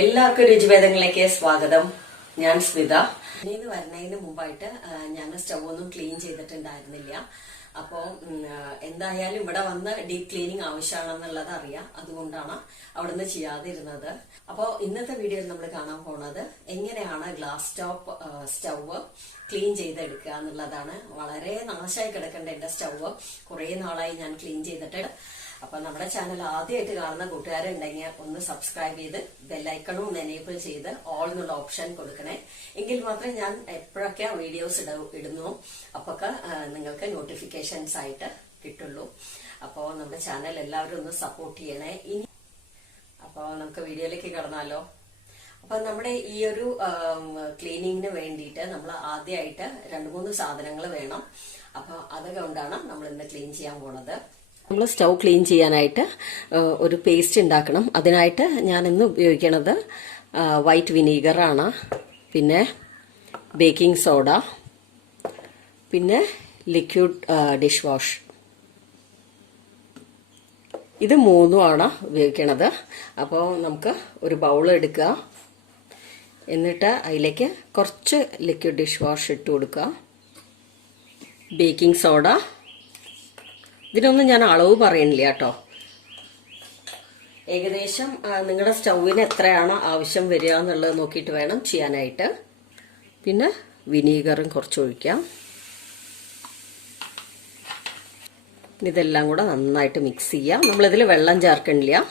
എല്ലാവർക്കും രുചിഭേദങ്ങളിലേക്ക് സ്വാഗതം. ഞാൻ സ്മിത. ഇത് വരുന്നതിന് മുമ്പായിട്ട് ഞാൻ സ്റ്റൗ ഒന്നും ക്ലീൻ ചെയ്തിട്ടുണ്ടായിരുന്നില്ല. അപ്പോൾ എന്തായാലും ഇവിടെ വന്ന് ഡീപ് ക്ലീനിങ് ആവശ്യമാണെന്നുള്ളത് അറിയാം. അതുകൊണ്ടാണ് അവിടുന്ന് ചെയ്യാതിരുന്നത്. അപ്പോൾ ഇന്നത്തെ വീഡിയോയിൽ നമ്മൾ കാണാൻ പോണത് എങ്ങനെയാണ് ഗ്ലാസ് ടോപ്പ് സ്റ്റൗവ് ക്ലീൻ ചെയ്തെടുക്കുക എന്നുള്ളതാണ്. വളരെ നാശമായി കിടക്കേണ്ട എന്റെ സ്റ്റൗവ് കുറെ നാളായി ഞാൻ ക്ലീൻ ചെയ്തിട്ട്. അപ്പൊ നമ്മുടെ ചാനൽ ആദ്യമായിട്ട് കാണുന്ന കൂട്ടുകാരുണ്ടെങ്കിൽ ഒന്ന് സബ്സ്ക്രൈബ് ചെയ്ത് ബെല്ലൈക്കണും ഒന്ന് എനേബിൾ ചെയ്ത് ഓൾ എന്നുള്ള ഓപ്ഷൻ കൊടുക്കണേ. എങ്കിൽ മാത്രമേ ഞാൻ എപ്പോഴൊക്കെ വീഡിയോസ് ഇടുന്നു അപ്പൊക്കെ നിങ്ങൾക്ക് നോട്ടിഫിക്കേഷൻസ് ആയിട്ട് കിട്ടുള്ളൂ. അപ്പോ നമ്മുടെ ചാനൽ എല്ലാവരും ഒന്ന് സപ്പോർട്ട് ചെയ്യണേ. ഇനി അപ്പൊ നമുക്ക് വീഡിയോയിലേക്ക് കടന്നാലോ. അപ്പൊ നമ്മുടെ ഈ ഒരു ക്ലീനിങ്ങിന് വേണ്ടിയിട്ട് നമ്മൾ ആദ്യമായിട്ട് 2-3 സാധനങ്ങൾ വേണം. അപ്പൊ അതുകൊണ്ടാണ് നമ്മൾ ഇന്ന് ക്ലീൻ ചെയ്യാൻ പോണത്. നമ്മൾ സ്റ്റൗ ക്ലീൻ ചെയ്യാനായിട്ട് ഒരു പേസ്റ്റ് ഉണ്ടാക്കണം. അതിനായിട്ട് ഞാൻ ഇന്ന് ഉപയോഗിക്കുന്നത് വൈറ്റ് വിനീഗറാണ്, പിന്നെ ബേക്കിംഗ് സോഡ, പിന്നെ ലിക്വിഡ് ഡിഷ് വാഷ്. ഇത് മൂന്നുമാണ് ഉപയോഗിക്കണത്. അപ്പോൾ നമുക്ക് ഒരു ബൗൾ എടുക്കുക. എന്നിട്ട് അതിലേക്ക് കുറച്ച് ലിക്വിഡ് ഡിഷ് വാഷ് ഇട്ട് കൊടുക്കുക. ബേക്കിംഗ് സോഡ, ഇതിനൊന്നും ഞാൻ അളവ് പറയണില്ല കേട്ടോ. ഏകദേശം നിങ്ങളുടെ സ്റ്റൗവിന് എത്രയാണ് ആവശ്യം വരിക എന്നുള്ളത് നോക്കിയിട്ട് വേണം ചെയ്യാനായിട്ട്. പിന്നെ വിനീഗറും കുറച്ച് ഒഴിക്കാം. ഇതെല്ലാം കൂടെ നന്നായിട്ട് മിക്സ് ചെയ്യാം. നമ്മളിതിൽ വെള്ളം ചേർക്കണില്ല.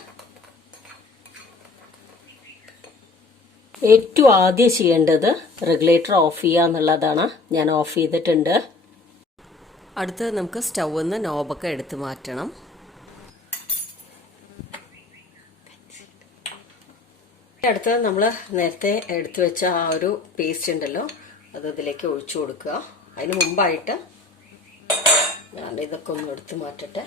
ഏറ്റവും ആദ്യം ചെയ്യേണ്ടത് റെഗുലേറ്റർ ഓഫ് ചെയ്യുക എന്നുള്ളതാണ്. ഞാൻ ഓഫ് ചെയ്തിട്ടുണ്ട്. അടുത്ത് നമുക്ക് സ്റ്റൗവിൽ നിന്ന് നോബൊക്കെ എടുത്ത് മാറ്റണം. അടുത്ത് നമ്മൾ നേരത്തെ എടുത്തു വെച്ച ആ ഒരു പേസ്റ്റ് ഉണ്ടല്ലോ, അത് ഇതിലേക്ക് ഒഴിച്ചു കൊടുക്കുക. അതിന് മുമ്പായിട്ട് ഞാൻ ഇതൊക്കെ ഒന്ന് എടുത്ത് മാറ്റട്ടെ.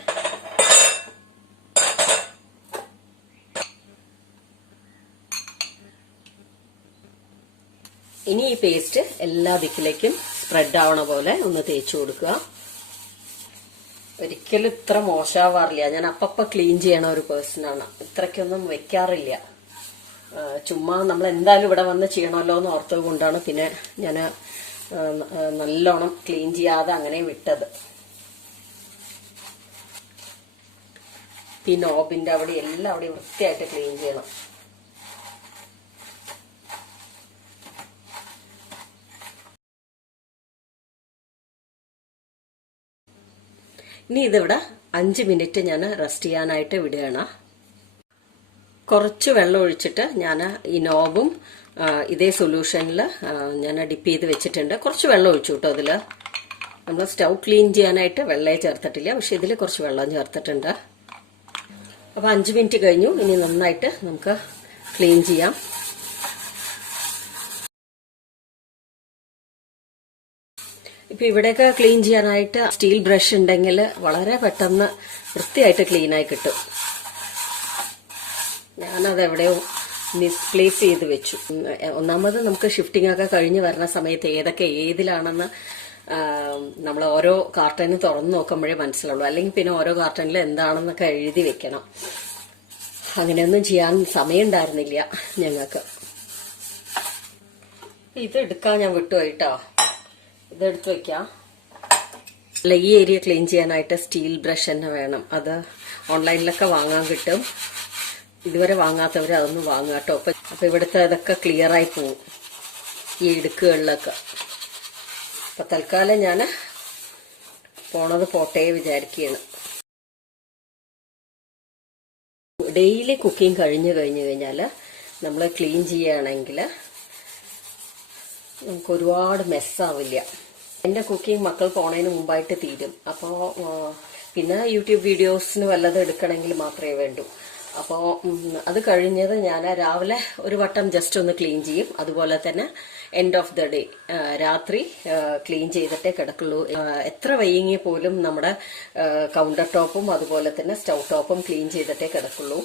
ഇനി ഈ പേസ്റ്റ് എല്ലാ ദിക്കിലേക്കും സ്പ്രെഡ് ആവണ പോലെ ഒന്ന് തേച്ചു കൊടുക്കുക. ഒരിക്കലും ഇത്ര മോശമാവാറില്ല. ഞാൻ അപ്പപ്പ ക്ലീൻ ചെയ്യണ ഒരു പേഴ്സണാണ്. ഇത്രയ്ക്കൊന്നും വെക്കാറില്ല. ചുമ്മാ നമ്മൾ എന്തായാലും ഇവിടെ വന്ന് ചെയ്യണമല്ലോ എന്ന് ഓർത്തത് കൊണ്ടാണ് പിന്നെ ഞാൻ നല്ലോണം ക്ലീൻ ചെയ്യാതെ അങ്ങനെ വിട്ടത്. ഈ നോബിന്റെ അവിടെ എല്ലാം അവിടെ വൃത്തിയായിട്ട് ക്ലീൻ ചെയ്യണം. ഇനി ഇതിവിടെ 5 മിനിറ്റ് ഞാൻ റെസ്റ്റ് ചെയ്യാനായിട്ട് വിടുകയാണ്. കുറച്ച് വെള്ളം ഒഴിച്ചിട്ട് ഞാൻ ഈ നോബും ഇതേ സൊല്യൂഷനിൽ ഞാൻ ഡിപ്പ് ചെയ്ത് വെച്ചിട്ടുണ്ട്. കുറച്ച് വെള്ളം ഒഴിച്ചു കേട്ടോ. അതിൽ നമ്മൾ സ്റ്റൗ ക്ലീൻ ചെയ്യാനായിട്ട് വെള്ളമേ ചേർത്തിട്ടില്ല, പക്ഷെ ഇതിൽ കുറച്ച് വെള്ളം ചേർത്തിട്ടുണ്ട്. അപ്പോൾ 5 മിനിറ്റ് കഴിഞ്ഞു. ഇനി നന്നായിട്ട് നമുക്ക് ക്ലീൻ ചെയ്യാം. ഇപ്പൊ ഇവിടെയൊക്കെ ക്ലീൻ ചെയ്യാനായിട്ട് സ്റ്റീൽ ബ്രഷ് ഉണ്ടെങ്കിൽ വളരെ പെട്ടെന്ന് വൃത്തിയായിട്ട് ക്ലീൻ ആയി കിട്ടും. ഞാനത് എവിടെയോ മിസ്പ്ലേസ് ചെയ്ത് വെച്ചു. ഒന്നാമത് നമുക്ക് ഷിഫ്റ്റിംഗ് ഒക്കെ കഴിഞ്ഞ് വരുന്ന സമയത്ത് ഏതൊക്കെ ഏതിലാണെന്ന് നമ്മൾ ഓരോ കാർട്ടന് തുറന്നു നോക്കുമ്പോഴേ മനസ്സിലുള്ളൂ. അല്ലെങ്കിൽ പിന്നെ ഓരോ കാർട്ടനിൽ എന്താണെന്നൊക്കെ എഴുതി വെക്കണം. അങ്ങനെയൊന്നും ചെയ്യാൻ സമയം ഉണ്ടായിരുന്നില്ല ഞങ്ങൾക്ക്. ഇത് എടുക്കാൻ ഞാൻ വിട്ടുപോയിട്ടോ. ഇതെടുത്ത് വെക്കാം. അല്ല, ഈ ഏരിയ ക്ലീൻ ചെയ്യാനായിട്ട് സ്റ്റീൽ ബ്രഷ് തന്നെ വേണം. അത് ഓൺലൈനിലൊക്കെ വാങ്ങാൻ കിട്ടും. ഇതുവരെ വാങ്ങാത്തവർ അതൊന്നും വാങ്ങുക കേട്ടോ. അപ്പൊ ഇവിടുത്തെ അതൊക്കെ ക്ലിയർ ആയി പോവും, ഈ ഇടുക്കുകളിലൊക്കെ. അപ്പൊ തൽക്കാലം ഞാൻ പോണത് പോട്ടേ വിചാരിക്കുകയാണ്. ഡെയിലി കുക്കിംഗ് കഴിഞ്ഞു കഴിഞ്ഞാൽ നമ്മൾ ക്ലീൻ ചെയ്യുകയാണെങ്കിൽ നമുക്ക് ഒരുപാട് മെസ്സാവില്ല. എൻ്റെ കുക്കിംഗ് മക്കൾ പോണതിന് മുമ്പായിട്ട് തീരും. അപ്പോൾ പിന്നെ യൂട്യൂബ് വീഡിയോസിന് വല്ലതും എടുക്കണമെങ്കിൽ മാത്രമേ വേണ്ടൂ. അപ്പോൾ അത് കഴിഞ്ഞത് ഞാൻ രാവിലെ ഒരു വട്ടം ജസ്റ്റ് ഒന്ന് ക്ലീൻ ചെയ്യും. അതുപോലെ തന്നെ എൻഡ് ഓഫ് ദ ഡേ രാത്രി ക്ലീൻ ചെയ്തിട്ടേ കിടക്കുള്ളൂ. എത്ര വൈകിയ പോലും നമ്മുടെ കൗണ്ടർ ടോപ്പും അതുപോലെ തന്നെ സ്റ്റൗ ടോപ്പും ക്ലീൻ ചെയ്തിട്ടേ കിടക്കുള്ളൂ.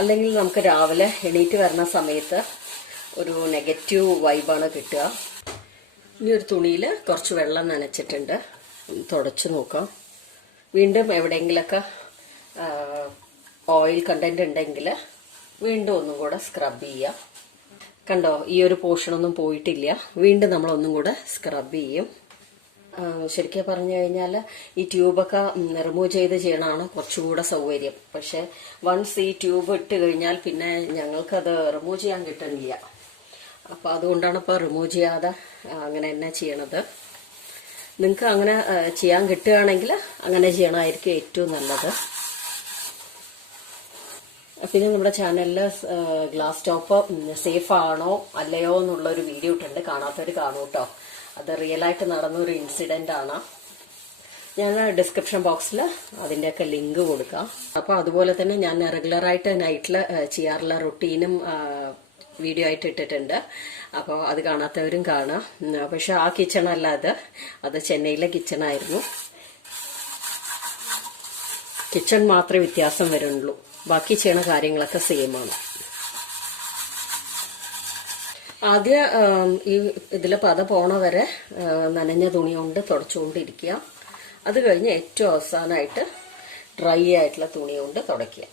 അല്ലെങ്കിൽ നമുക്ക് രാവിലെ എണീറ്റ് വരുന്ന സമയത്ത് ഒരു നെഗറ്റീവ് വൈബാണ് കിട്ടുക. ഇനി ഒരു തുണിയിൽ കുറച്ച് വെള്ളം നനച്ചിട്ടുണ്ട്, തുടച്ചു നോക്കാം. വീണ്ടും എവിടെയെങ്കിലൊക്കെ ഓയിൽ കണ്ടന്റ് ഉണ്ടെങ്കിൽ വീണ്ടും ഒന്നും കൂടെ സ്ക്രബ് ചെയ്യാം. കണ്ടോ, ഈ ഒരു പോർഷനൊന്നും പോയിട്ടില്ല. വീണ്ടും നമ്മളൊന്നും കൂടെ സ്ക്രബ് ചെയ്യും. ശരിക്കും പറഞ്ഞു കഴിഞ്ഞാൽ ഈ ട്യൂബൊക്കെ റിമൂവ് ചെയ്ത് ചെയ്യണമാണ് കുറച്ചുകൂടെ സൗകര്യം. പക്ഷെ വൺസ് ഈ ട്യൂബ് ഇട്ട് കഴിഞ്ഞാൽ പിന്നെ ഞങ്ങൾക്കത് റിമൂവ് ചെയ്യാൻ കിട്ടണില്ല. അപ്പം അതുകൊണ്ടാണ് ഇപ്പോൾ റിമൂവ് ചെയ്യാതെ അങ്ങനെ തന്നെ ചെയ്യണത്. നിങ്ങൾക്ക് അങ്ങനെ ചെയ്യാൻ കിട്ടുകയാണെങ്കിൽ അങ്ങനെ ചെയ്യണമായിരിക്കും ഏറ്റവും നല്ലത്. പിന്നെ നമ്മുടെ ചാനലിൽ ഗ്ലാസ് ടോപ്പ് സേഫ് ആണോ അല്ലയോ എന്നുള്ളൊരു വീഡിയോ ഇട്ടുണ്ട്, കാണാത്തവർ കാണൂ കേട്ടോ. അത് റിയലായിട്ട് നടന്നൊരു ഇൻസിഡൻ്റ് ആണ്. ഞാൻ ഡിസ്ക്രിപ്ഷൻ ബോക്സിൽ അതിൻ്റെയൊക്കെ ലിങ്ക് കൊടുക്കാം. അപ്പോൾ അതുപോലെ തന്നെ ഞാൻ റെഗുലറായിട്ട് നൈറ്റിൽ ചെയ്യാറുള്ള റുട്ടീനും വീഡിയോ ആയിട്ട് ഇട്ടിട്ടുണ്ട്. അപ്പോൾ അത് കാണാത്തവരും കാണാം. പക്ഷെ ആ കിച്ചണല്ല അത് ചെന്നൈയിലെ കിച്ചണായിരുന്നു. കിച്ചൺ മാത്രമേ വ്യത്യാസം വരുന്നുള്ളൂ, ബാക്കി ചെയ്യണ കാര്യങ്ങളൊക്കെ സെയിം ആണ്. ആദ്യം ഈ ഇതിൽ പത പോണ വരെ നനഞ്ഞ തുണി കൊണ്ട് തുടച്ചുകൊണ്ടിരിക്കുക. അത് കഴിഞ്ഞ് ഏറ്റവും അവസാനമായിട്ട് ഡ്രൈ ആയിട്ടുള്ള തുണി കൊണ്ട് തുടയ്ക്കുക.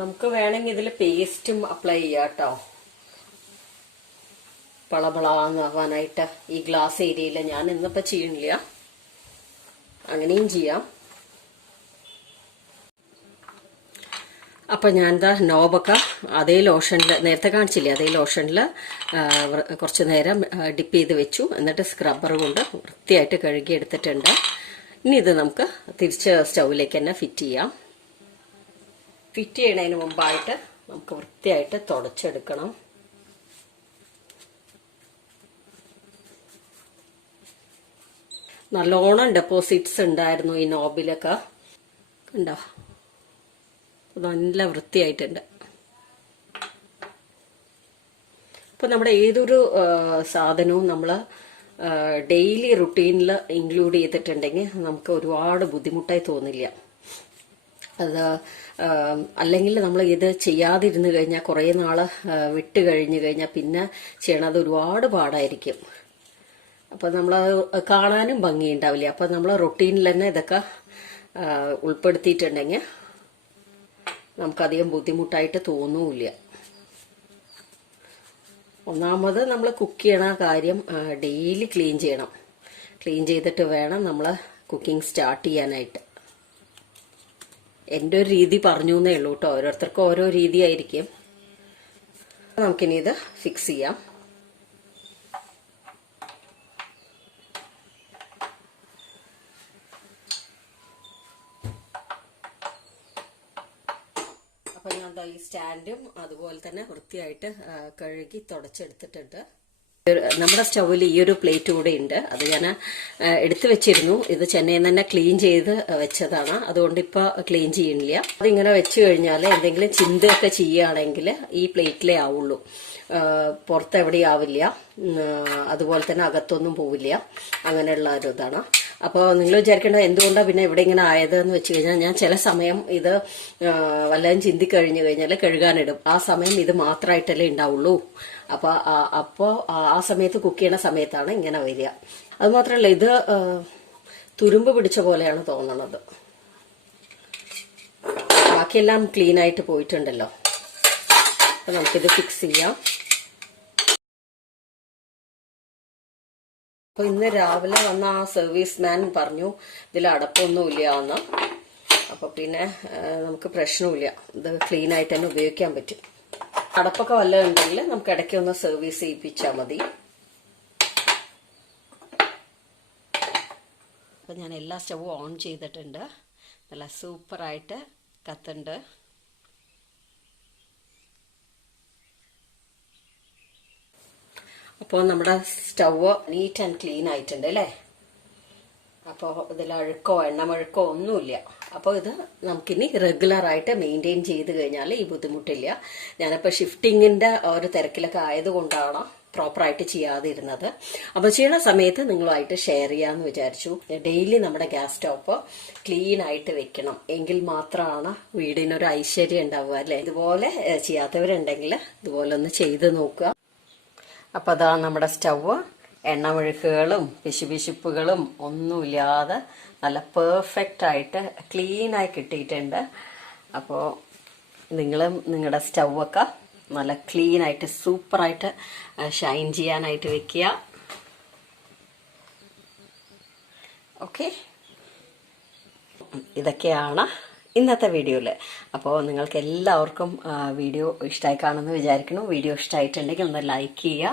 നമുക്ക് വേണമെങ്കിൽ ഇതിൽ പേസ്റ്റും അപ്ലൈ ചെയ്യാം കേട്ടോ, പളപളാന്നാവാനായിട്ട് ഈ ഗ്ലാസ് ഏരിയയിൽ. ഞാൻ ഇന്നിപ്പോൾ ചെയ്യണില്ല, അങ്ങനെയും ചെയ്യാം. അപ്പം ഞാൻ എന്താ നോബൊക്കെ അതേ ലോഷനിൽ നേരത്തെ കാണിച്ചില്ലേ, അതേ ലോഷനിൽ കുറച്ച് നേരം ഡിപ്പ് ചെയ്ത് വെച്ചു. എന്നിട്ട് സ്ക്രബ്ബർ കൊണ്ട് വൃത്തിയായിട്ട് കഴുകി എടുത്തിട്ടുണ്ട്. ഇനി ഇത് നമുക്ക് തിരിച്ച് സ്റ്റൗവിലേക്ക് തന്നെ ഫിറ്റ് ചെയ്യാം. ഫിറ്റ് ചെയ്യണതിന് മുമ്പായിട്ട് നമുക്ക് വൃത്തിയായിട്ട് തുടച്ചെടുക്കണം. നല്ലോണം ഡെപ്പോസിറ്റ്സ് ഉണ്ടായിരുന്നു ഈ നോബിലൊക്കെ, കണ്ടോ, നല്ല വൃത്തിയായിട്ടുണ്ട്. ഇപ്പം നമ്മുടെ ഏതൊരു സാധനവും നമ്മൾ ഡെയിലി റുട്ടീനിൽ ഇൻക്ലൂഡ് ചെയ്തിട്ടുണ്ടെങ്കിൽ നമുക്ക് ഒരുപാട് ബുദ്ധിമുട്ടായി തോന്നില്ല. അത് അല്ലെങ്കിൽ നമ്മൾ ഇത് ചെയ്യാതിരുന്നു കഴിഞ്ഞാൽ കുറേ നാള് വിട്ട് കഴിഞ്ഞു കഴിഞ്ഞാൽ പിന്നെ ചെയ്യണത് ഒരുപാട് പാടായിരിക്കും. അപ്പം നമ്മൾ കാണാനും ഭംഗിയുണ്ടാവില്ല. അപ്പം നമ്മൾ റൊട്ടീനിൽ തന്നെ ഇതൊക്കെ ഉൾപ്പെടുത്തിയിട്ടുണ്ടെങ്കിൽ നമുക്കധികം ബുദ്ധിമുട്ടായിട്ട് തോന്നൂല്ല. ഒന്നാമത് നമ്മൾ കുക്ക് ചെയ്യണ കാര്യം ഡെയിലി ക്ലീൻ ചെയ്യണം. ക്ലീൻ ചെയ്തിട്ട് വേണം നമ്മൾ കുക്കിംഗ് സ്റ്റാർട്ട് ചെയ്യാനായിട്ട്. എൻ്റെ ഒരു രീതി പറഞ്ഞു എന്നേ ഉള്ളൂ കേട്ടോ, ഓരോരുത്തർക്കും ഓരോ രീതിയായിരിക്കും. നമുക്കിനി ഇത് ഫിക്സ് ചെയ്യാം. അപ്പം ഞാൻ ഈ സ്റ്റാൻഡും അതുപോലെ തന്നെ വൃത്തിയായിട്ട് കഴുകി തുടച്ചെടുത്തിട്ടുണ്ട്. നമ്മുടെ സ്റ്റൗവിൽ ഈ ഒരു പ്ലേറ്റ് കൂടെ ഉണ്ട്. അത് ഞാൻ എടുത്തു വെച്ചിരുന്നു. ഇത് ചെന്നൈയിൽ നിന്ന് തന്നെ ക്ലീൻ ചെയ്ത് വെച്ചതാണ്, അതുകൊണ്ട് ഇപ്പൊ ക്ലീൻ ചെയ്യണില്ല. അതിങ്ങനെ വെച്ച് കഴിഞ്ഞാൽ എന്തെങ്കിലും ചിന്തയൊക്കെ ചെയ്യുകയാണെങ്കിൽ ഈ പ്ലേറ്റിലേ ആവുള്ളൂ, പുറത്തെവിടെയും ആവില്ല. അതുപോലെ തന്നെ അകത്തൊന്നും പോവില്ല. അങ്ങനെയുള്ള ഒരു ഇതാണ്. അപ്പോൾ നിങ്ങൾ വിചാരിക്കേണ്ടത് എന്തുകൊണ്ടാണ് പിന്നെ ഇവിടെ ഇങ്ങനെ ആയതെന്ന് വെച്ച് കഴിഞ്ഞാൽ, ഞാൻ ചില സമയം ഇത് വല്ലതും ചിന്തി കഴിഞ്ഞു കഴിഞ്ഞാൽ കഴുകാനിടും. ആ സമയം ഇത് മാത്രമായിട്ടല്ലേ ഉണ്ടാവുള്ളൂ. അപ്പോൾ ആ സമയത്ത് കുക്ക് ചെയ്യണ സമയത്താണ് ഇങ്ങനെ വരിക. അതുമാത്രമല്ല, ഇത് തുരുമ്പ് പിടിച്ച പോലെയാണ് തോന്നണത്. ബാക്കിയെല്ലാം ക്ലീൻ ആയിട്ട് പോയിട്ടുണ്ടല്ലോ. അപ്പം നമുക്കിത് ഫിക്സ് ചെയ്യാം. അപ്പോൾ ഇന്ന് രാവിലെ വന്ന ആ സർവീസ് മാൻ പറഞ്ഞു ഇതിൽ അടപ്പൊന്നുമില്ല എന്ന്. അപ്പോൾ പിന്നെ നമുക്ക് പ്രശ്നമില്ല, ഇത് ക്ലീൻ ആയിട്ട് തന്നെ ഉപയോഗിക്കാൻ പറ്റും. അടപ്പൊക്കെ വല്ലതും ഉണ്ടെങ്കിൽ നമുക്ക് ഇടയ്ക്ക് ഒന്ന് സർവീസ് ചെയ്യിപ്പിച്ചാൽ മതി. അപ്പം ഞാൻ എല്ലാ സ്റ്റവും ഓൺ ചെയ്തിട്ടുണ്ട്. നല്ല സൂപ്പറായിട്ട് കത്തുണ്ട്. അപ്പോൾ നമ്മുടെ സ്റ്റവ് നീറ്റ് ആൻഡ് ക്ലീൻ ആയിട്ടുണ്ട് അല്ലേ. അപ്പോൾ ഇതിൽ അഴുക്കോ എണ്ണമഴുക്കോ ഒന്നുമില്ല. അപ്പോൾ ഇത് നമുക്കിനി റെഗുലറായിട്ട് മെയിൻറ്റെയിൻ ചെയ്ത് കഴിഞ്ഞാൽ ഈ ബുദ്ധിമുട്ടില്ല. ഞാനിപ്പോൾ ഷിഫ്റ്റിങ്ങിൻ്റെ ഒരു തിരക്കിലൊക്കെ ആയതുകൊണ്ടാണ് പ്രോപ്പറായിട്ട് ചെയ്യാതിരുന്നത്. അപ്പോൾ ചെയ്യുന്ന സമയത്ത് നിങ്ങളുമായിട്ട് ഷെയർ ചെയ്യാമെന്ന് വിചാരിച്ചു. ഡെയിലി നമ്മുടെ ഗ്യാസ് സ്റ്റോപ്പ് ക്ലീൻ ആയിട്ട് വെക്കണം, എങ്കിൽ മാത്രമാണ് വീടിനൊരു ഐശ്വര്യം ഉണ്ടാവുക അല്ലേ. ഇതുപോലെ ചെയ്യാത്തവരുണ്ടെങ്കിൽ ഇതുപോലെ ഒന്ന് ചെയ്ത് നോക്കുക. അപ്പോൾ അതാ നമ്മുടെ സ്റ്റവ് എണ്ണമഴുക്കുകളും പിശുപിശുപ്പുകളും ഒന്നുമില്ലാതെ നല്ല പെർഫെക്റ്റ് ആയിട്ട് ക്ലീനായി കിട്ടിയിട്ടുണ്ട്. അപ്പോൾ നിങ്ങളും നിങ്ങളുടെ സ്റ്റൗവൊക്കെ നല്ല ക്ലീനായിട്ട് സൂപ്പറായിട്ട് ഷൈൻ ചെയ്യാനായിട്ട് വെക്കുക. ഓക്കെ, ഇതൊക്കെയാണ് ഇന്നത്തെ വീഡിയോയിൽ. അപ്പോൾ നിങ്ങൾക്ക് എല്ലാവർക്കും വീഡിയോ ഇഷ്ടമായി കാണുമെന്ന് വിചാരിക്കുന്നു. വീഡിയോ ഇഷ്ടമായിട്ടുണ്ടെങ്കിൽ ഒന്ന് ലൈക്ക് ചെയ്യുക,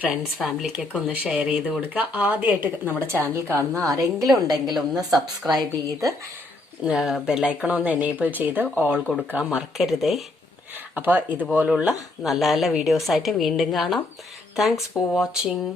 ഫ്രണ്ട്സ് ഫാമിലിക്കൊക്കെ ഒന്ന് ഷെയർ ചെയ്ത് കൊടുക്കുക. ആദ്യമായിട്ട് നമ്മുടെ ചാനൽ കാണുന്ന ആരെങ്കിലും ഉണ്ടെങ്കിൽ ഒന്ന് സബ്സ്ക്രൈബ് ചെയ്ത് ബെല്ലൈക്കൺ ഒന്ന് എനേബിൾ ചെയ്ത് ഓൾ കൊടുക്കാൻ മറക്കരുതേ. അപ്പോൾ ഇതുപോലുള്ള നല്ല നല്ല വീഡിയോസായിട്ട് വീണ്ടും കാണാം. Thanks for watching.